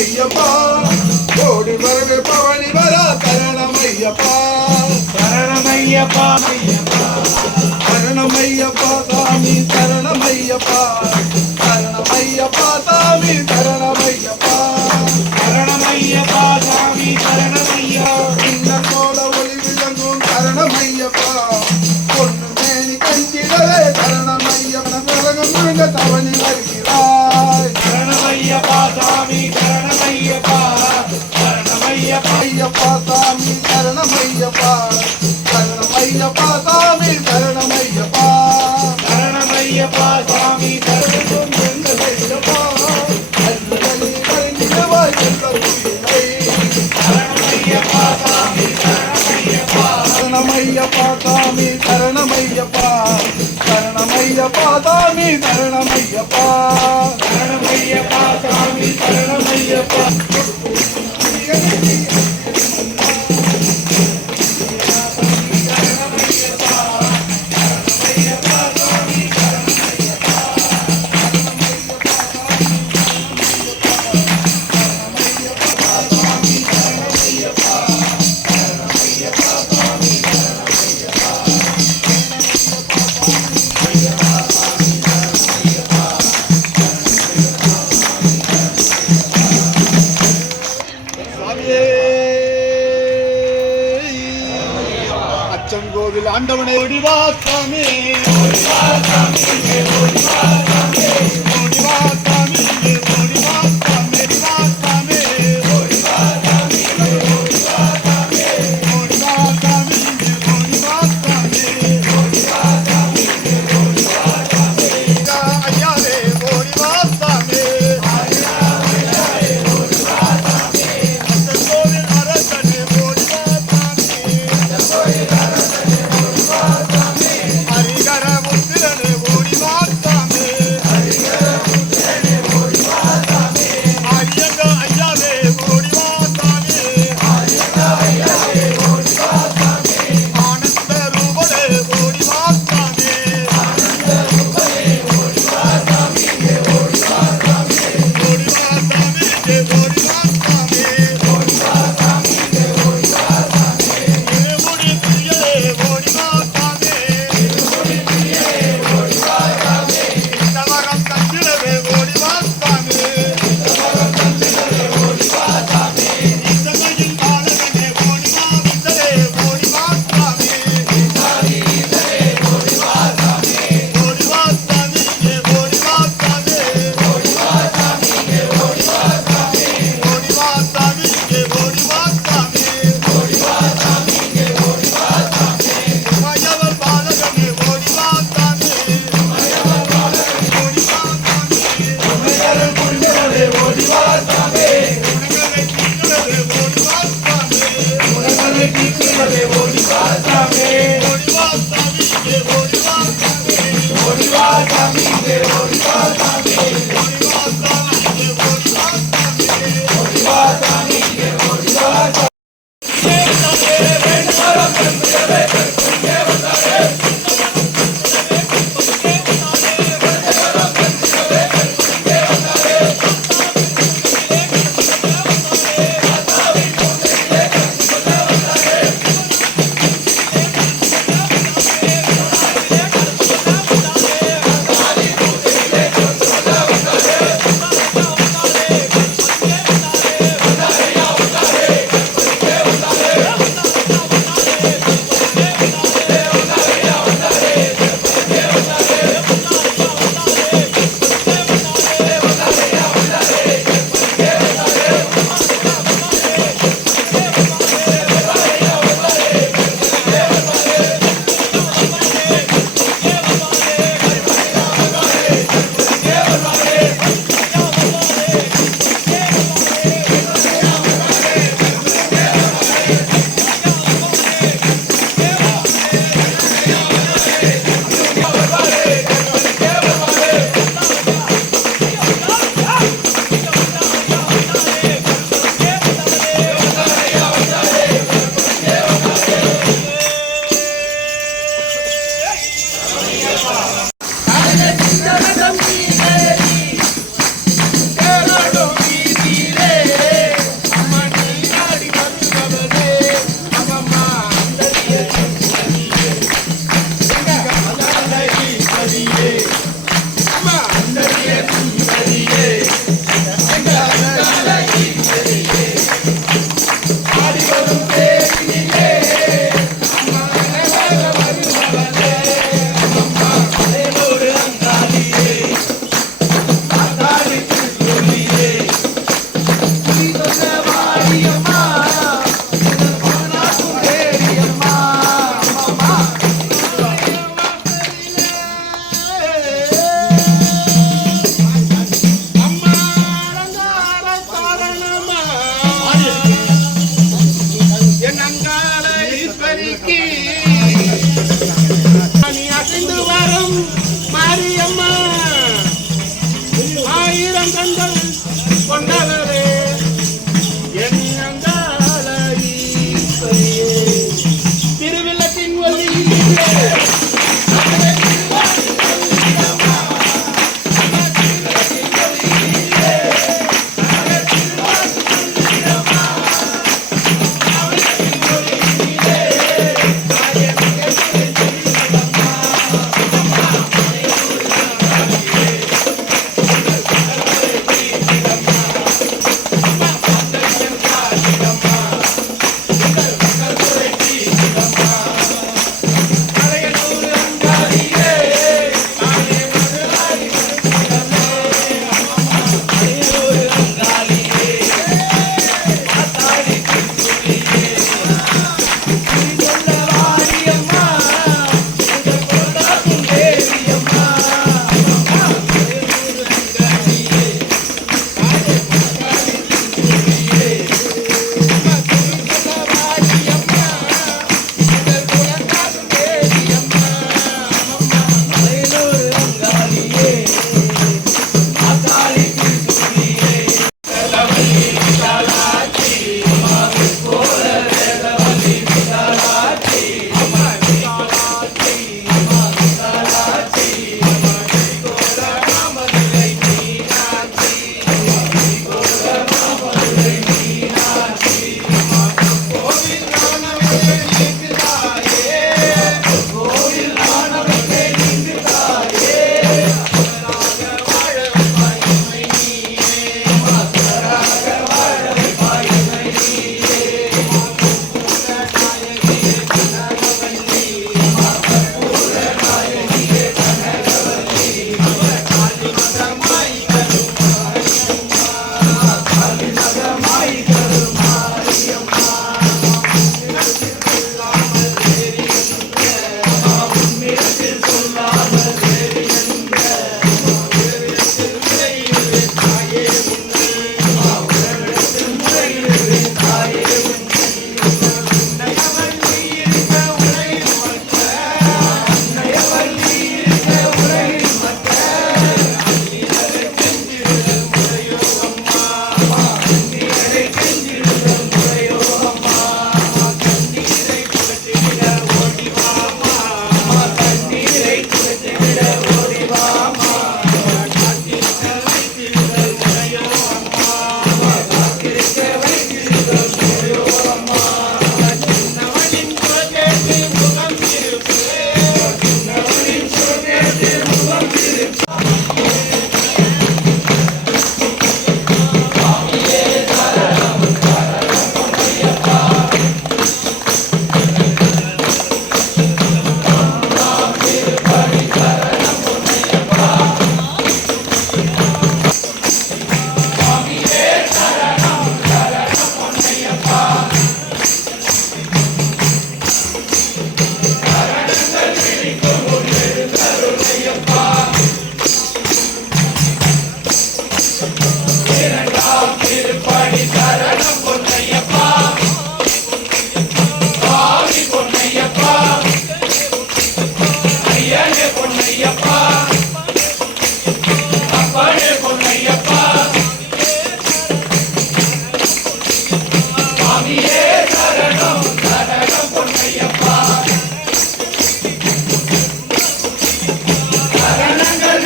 ஐயப்பா கோடி வரகு பவனி வரா சரணமையப்பா சரணமையப்பா சரணமையப்பா சாமி சரணமையப்பா சரணமையப்பா சாமி சரணமையப்பா சரணமையப்பா சாமி சரணமையா இன்னத்தோட ஒளி விளங்கும் சரணமையப்பா பொண்ணு மேனி கஞ்சிடவே சரணமையப்பன விலகம் முழுங்க தவணி வருகிறாய் சரணமையப்பா சாமி சரணமையப்பா சரணமையப்பா ஐயப்பா சாமி சரணமையப்பா சரணமையப்பா சாமி சரணமையப்பா சரணமையப்பா சாமி சரணமையப்பா அல்லி கரண்டிடவாய் செல்ல புரியை சரணமையப்பா சாமி சரணமையப்பா சரணமையப்பா சாமி சரணமையப்பா சரணமையப்பா சாமி சரணமையப்பா சரணமையப்பா சாமி சரணமையப்பா அச்சங்கோவில் ஆண்டவனே ஓடிவா சாமி ஓடிவா சாமி ஓடிவா சாமி ஓடிவா சாமி ஓடிவா சாமி ஓடிவா சாமி ஓடிவா சாமி ஓடிவா சாமி ஓடிவா சாமி ஓடிவா சாமி ஓடிவா சாமி ஓடிவா சாமி ஐயாவே ஓடிவா சாமி ஐயாவே ஓடிவா சாமி அச்சங்கோவில் அரசனே ஓடிவா சாமி கோயில் அரசனே ஓடிவா சாமி ஹரிகர முத்திரனே ஓடிவா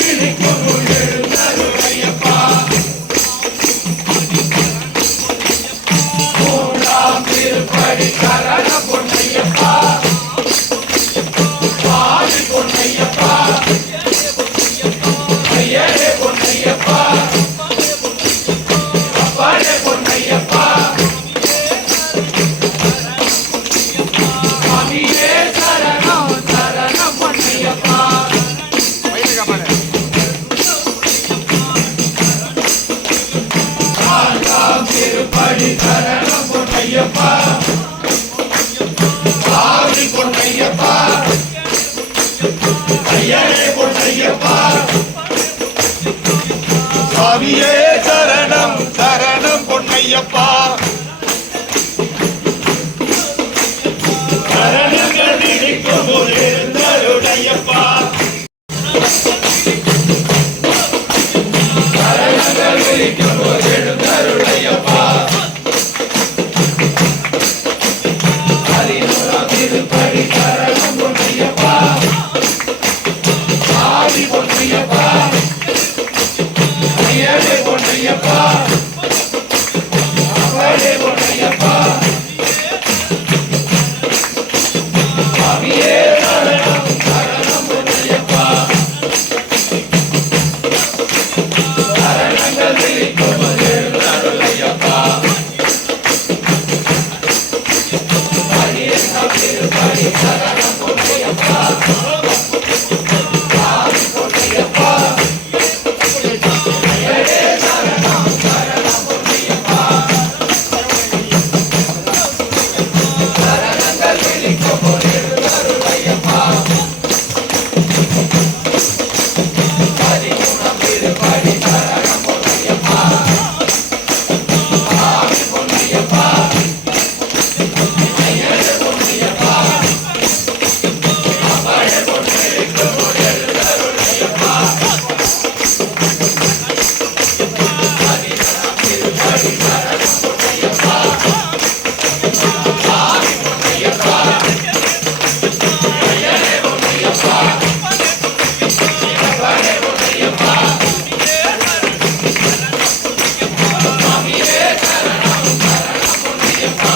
விழிக்கும் எழுந்தருளையப்பா மூன்றாம் திருப்படி சரண பொன்னையப்பா பாவி பொன்னையப்பா ஐயரே பொன்னையப்பா அப்பாடே பொன்னையப்பா சுவாமியே சரணம் சரணம் பொன்னையப்பா நான்காம் திருப்படி சரணம் பொன்னையப்பா பாவி பொன்னையப்பா ஐயரே பொன்னையப்பா சுவாமியே சரணம் சரணம் பொன்னையப்பா சரணங்கள் விழிக்கும் எழுந்தருளையப்பா சரணங்கள் விழிக்கும் எழுந்தருளையப்பா பதினோராம் திருப்படி சரணம் பொன்னையப்பா ஆதி பொன்னையப்பா ஐயரே பொன்னையப்பா அவளே பொன்னையப்பா சுவாமியே சரணம் சரணம் பொன்னையப்பா சரணங்கள் விழிக்கும் எழுந்தருளையப்பா பதினெட்டாம் திருப்படி சரணம் பொன்னையப்பா ஆதி பொன்னையப்பா ஐயரே சரணம் சரணம் பொன்னையப்பா சரணங்கள் விழிக்கும் எழுந்தருளையப்பா பதிமூணாம் திருப்படி சரணம் பொன்னையப்பா ஆதி பொன்னையப்பா ஐயரே பொன்னையப்பா அவளே பொன்னையப்பா எழுந்தருளையப்பா பதினாறாம் திருப்படி சரணம் பொன்னையப்பா ஆதி பொன்னையப்பா ஐயரே பொன்னையப்பா அவளே பொன்னையப்பா சுவாமியே சரணம் சரணம் பொன்னையப்பா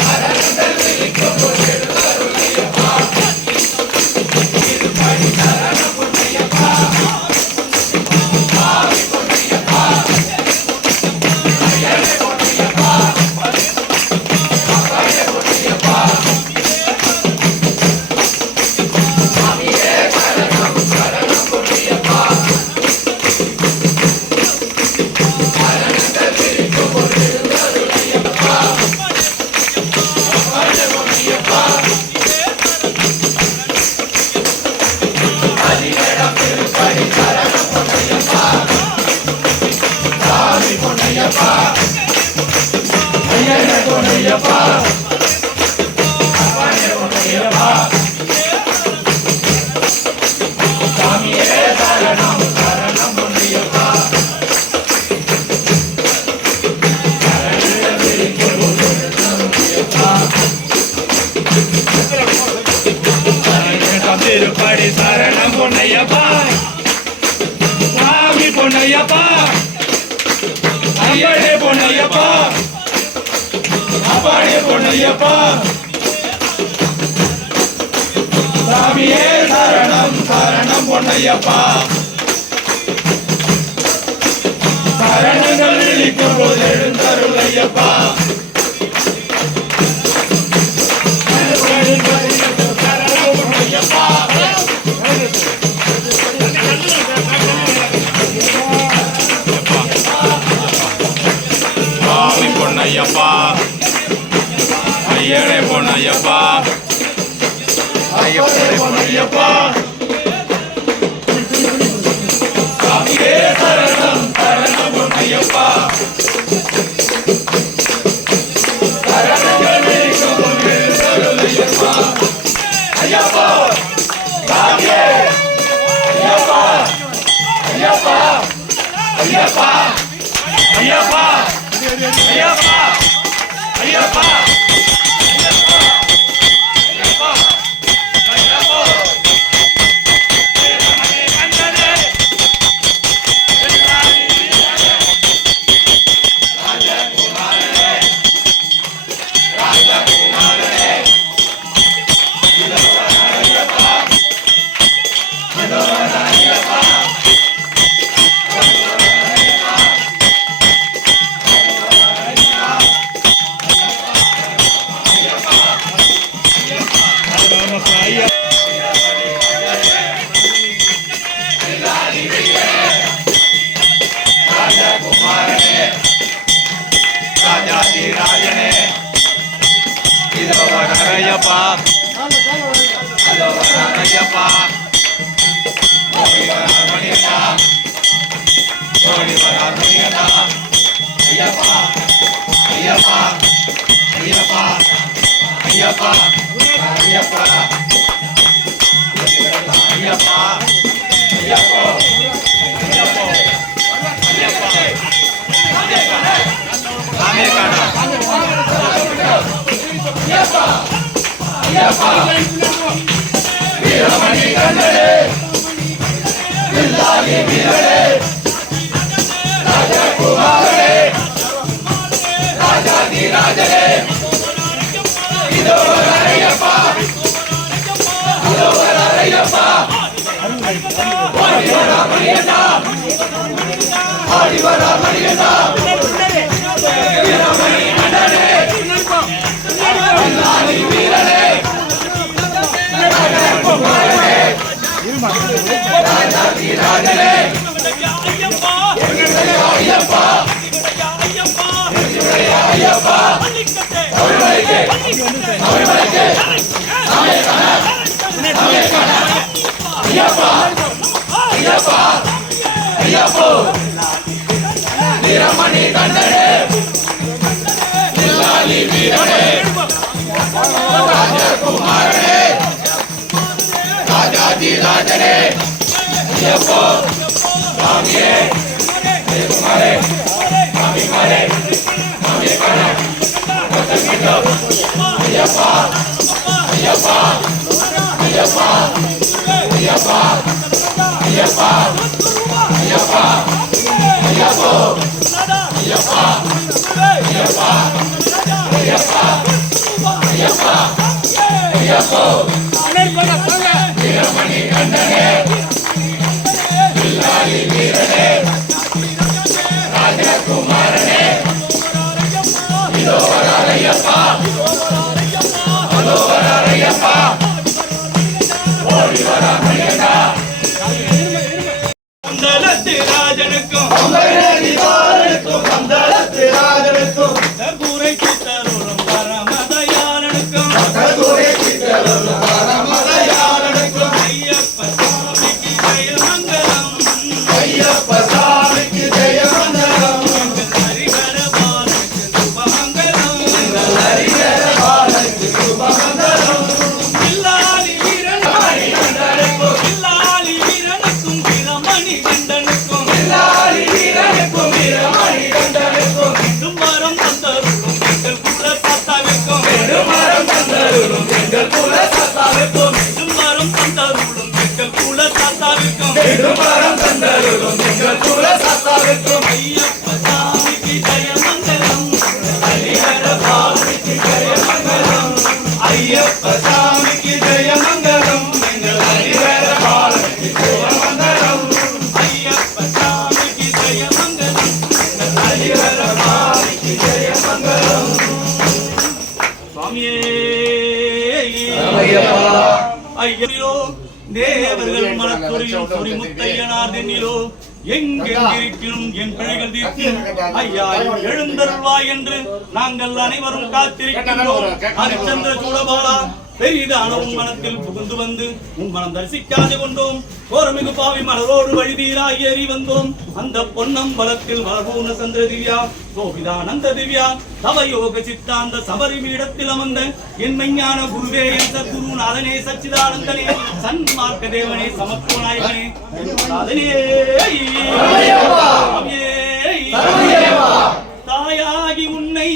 சரணங்கள் விழிக்கும் எழுந்தருளையப்பா திருப்படி சரணம் பொன்னையப்பா ஆதி பொன்னையப்பா ஐயரே பொன்னையப்பா அவளே பொன்னையப்பா சுவாமியே சரணம் சரணம் பொன்னையப்பா சரணங்கள் விழிக்கும் எழுந்தருளையப்பா அவளே பொன்னையப்பா பதினேழாம் திருப்படி சரணம் பொன்னையப்பா சாமி பொன்னையப்பா ஐயரே பொன்னையப்பா அவளே பொன்னையப்பா சாமியே சரணம் சரணம் பொன்னையப்பா சரணங்கள் விழிக்கும் எழுந்தருளையப்பா பதினெட்டாம் திருப்படி சரணம் பொன்னையப்பா சாமி பொன்னையப்பா ஐயரே பொன்னையப்பா அவளே பொன்னையப்பா சாமியே சரணம் சரணம் பொன்னையப்பா சரணங்கள் விழிக்கும் போது எழுந்தருளையப்பா சரணம் பொன்னையப்பா சுவாமி பொன்னையப்பா ஐயரே பொன்னையப்பா ஐயரே பொன்னையப்பா சாமியே சரணம் சரணம் பொன்னையப்பா சரணங்கள் விழிக்கும் போது எழுந்தருளையப்பா ஐயப்பா சாமியே ஐயப்பா ஐயப்பா ஐயப்பா ஐயப்பா ஐயப்பா ஐயப்பா ஐயப்பா ஐயப்பா ஐயப்பா அதோ வரான் ஐயப்பா ஓடி வரான் மணியண்ணா ஓடி வரான் மணியண்ணா ஐயப்பா ஐயப்பா ஐயப்பா ஐயப்பா ஐயப்பா ஐயப்பா ஐயப்போ ஐயப்போ ஐயப்பா ஆமே காணா ஐயப்பா ஐயப்பா வீரமணி கண்ணனே வில்லாளி வீரனே ராஜகுமாரனே ராஜாதி ராஜனே இதோ வரான் ஐயப்பா இதோ வரான் ஐயப்பா ஆடி வரா மணியண்ணா ஆடி வரா மணியண்ணா வீரமணி கண்ணனே வில்லாளி வீரனே ராஜகுமாரனே ராஜாதி ராஜனே ஐயப்பா ஐயப்பா அவர்களுக்கு ஐயப்பா ஐயப்பா ஐயப்போ வீரமணி கண்ணனே வில்லாளி வீரனே ராஜகுமாரனே ராஜாதி ராஜனே ஐயப்போ சாமியே குமாரே சாமி மாரே சாமி கண்ணே ஐயப்பா ஐயப்பா ஐயப்பா ஐயப்பா ஐயப்பா ஐயப்பா ஐயப்போ ஐயப்பா ஐயப்பா ஐயப்பா ஐயப்பா ஐயப்போ வீரமணி கண்ணனே வில்லாளி வீரனே ராஜகுமாரனே இதோ வரான் ஐயப்பா அதோ வரான் ஐயப்பா ஓடி வரான் மணியண்ணா அந்தலத்து ராஜனுக்கும் அந்தலத்து ராஜனுக்கும் கூரை சித்தருளும் பரமதயாளனுக்கும் பரமதயாளனுக்கும் ஐயப்ப சாமிக்கு ஜெயமங்கலம் ஐயப்ப சாமிக்கு ஜெயமங்கலம் ஹரிஹர பாலனுக்கு சுபமங்கலம் ஹரிஹர பாலனுக்கு சுபமங்கலம் வில்லாளி வீரனுக்கும் வில்லாளி வீரனுக்கும் வீரமணி கண்டனுக்கும் வில்லாளி வீரனுக்கும் வீரமணி கண்டனுக்கும் நெடுமரம் தந்தருளும் எங்கள் குல சாத்தாவிற்கும் நெடுமரம் தந்தருளும் எங்கள் குல சாத்தாவிற்கும் நெடுமரம் தந்தருளும் எங்கள் குல சாத்தாவிற்கும் நெடுமரம் தந்தருளும் எங்கள் குல சாத்தாவிற்கும் ஐயப்ப சாமிக்கு ஜெயமங்கலம் ஹரிஹர பாலனுக்கு ஜெயமங்கலம் ஐயப்ப சாமிக்கு ஜெயமங்கலம் எங்கள் ஹரிஹர பாலனுக்கு ஜெயமங்கலம் ஐயப்ப சாமிக்கு ஜெயமங்கலம் ஹரிஹர பாலனுக்கு ஜெயமங்கலம் சுவாமியே ஐயப்பா ஐயனிலோ தேவர்கள் மனத்துறையும் சுரிமுத்தையனார் தென்னிலோ எங்கெங்கிருப்பினும் என் பிழைகள் தீர்க்கும் ஐயா எழுந்தருள்வாய் என்று நாங்கள் அனைவரும் காத்திருக்கின்றோம் ஹரிச்சந்திர சூடபாலா பெரிதான உன் மனத்தில் புகுந்து வந்து உன் மனம் தரிசிக்காது கொண்டோம் கோரமிகு பாவி மலரோடு வழிதீராய் ஏறி வந்தோம் அந்த பொன்னம்பலத்தில் மலர்பூர்ண சந்திர திவ்யா கோபிதானந்த திவ்யா தவயோக சித்தாந்த சபரி பீடத்தில் அமர்ந்த என் மெஞ்ஞான குருவே என் சத்குரு நாதனே சச்சிதானந்தனே சன்மார்க்க தேவனே சமத்துவ நாயகனே நாதனே தாயாகி உன்னை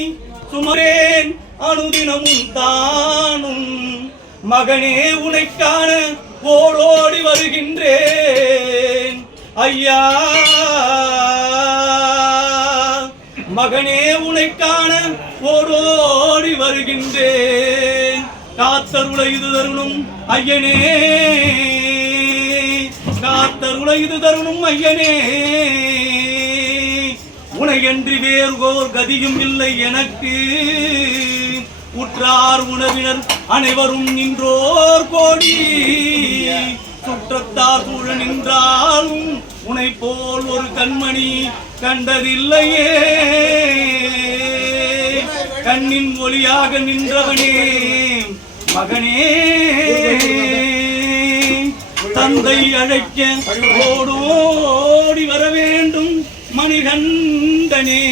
சுமரேன் அனுதினமும் தானும் மகனே உனைக்கான ஓடோடி வருகின்றேன் ஐயா மகனே உனைக்கான ஓடோடி வருகின்றேன் காத்தருளை இது தருணும் ஐயனே காத்தருளை இது தருணும் ஐயனே உனையன்றி வேறுகோர் கதியும் இல்லை எனக்கு உற்றார் உணவினர் அனைவரும் நின்றோர் கோடி சுற்றத்தார் சூழ நின்றாலும் உனை போல் ஒரு கண்மணி கண்டதில்லையே கண்ணின் ஒளியாக நின்றவனே மகனே தந்தை அழைக்க ஓடோடி வர வேண்டும் மணிகண்டனே.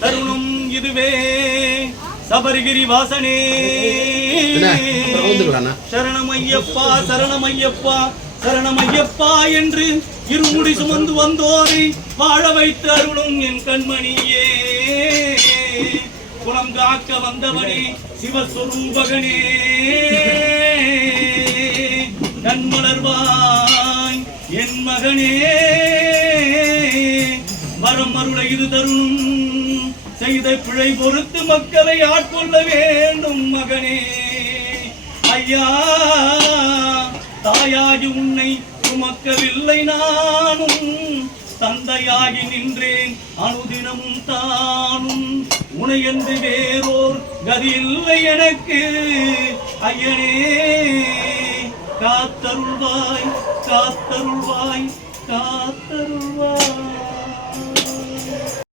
தருணம் இதுவே சபரிகிரி வாசனே. சரணமையப்பா சரணமையப்பா சரணமையப்பா என்று இருமுடி சுமந்து வந்தோரை வாழ வைத்து அருளும் என் கண்மணியே. குலம் காக்க வந்தவனே சிவஸ்வரூபகனே. கண்மலர்வாய் என் மகனே வரம் அருளை இது தருணும். செய்த பிழை பொறுத்து மக்களை ஆட்கொள்ள வேண்டும் மகனே. ஐயா தாயாகி உன்னை சுமக்கவில்லை நானும், தந்தையாகி நின்றேன் அனுதினமும் தானும். உனையன்று வேறோர் கதி இல்லை எனக்கு ஐயனே. காத்தருள்வாய் காத்தருள்வாய் காத்தருள்வாய்.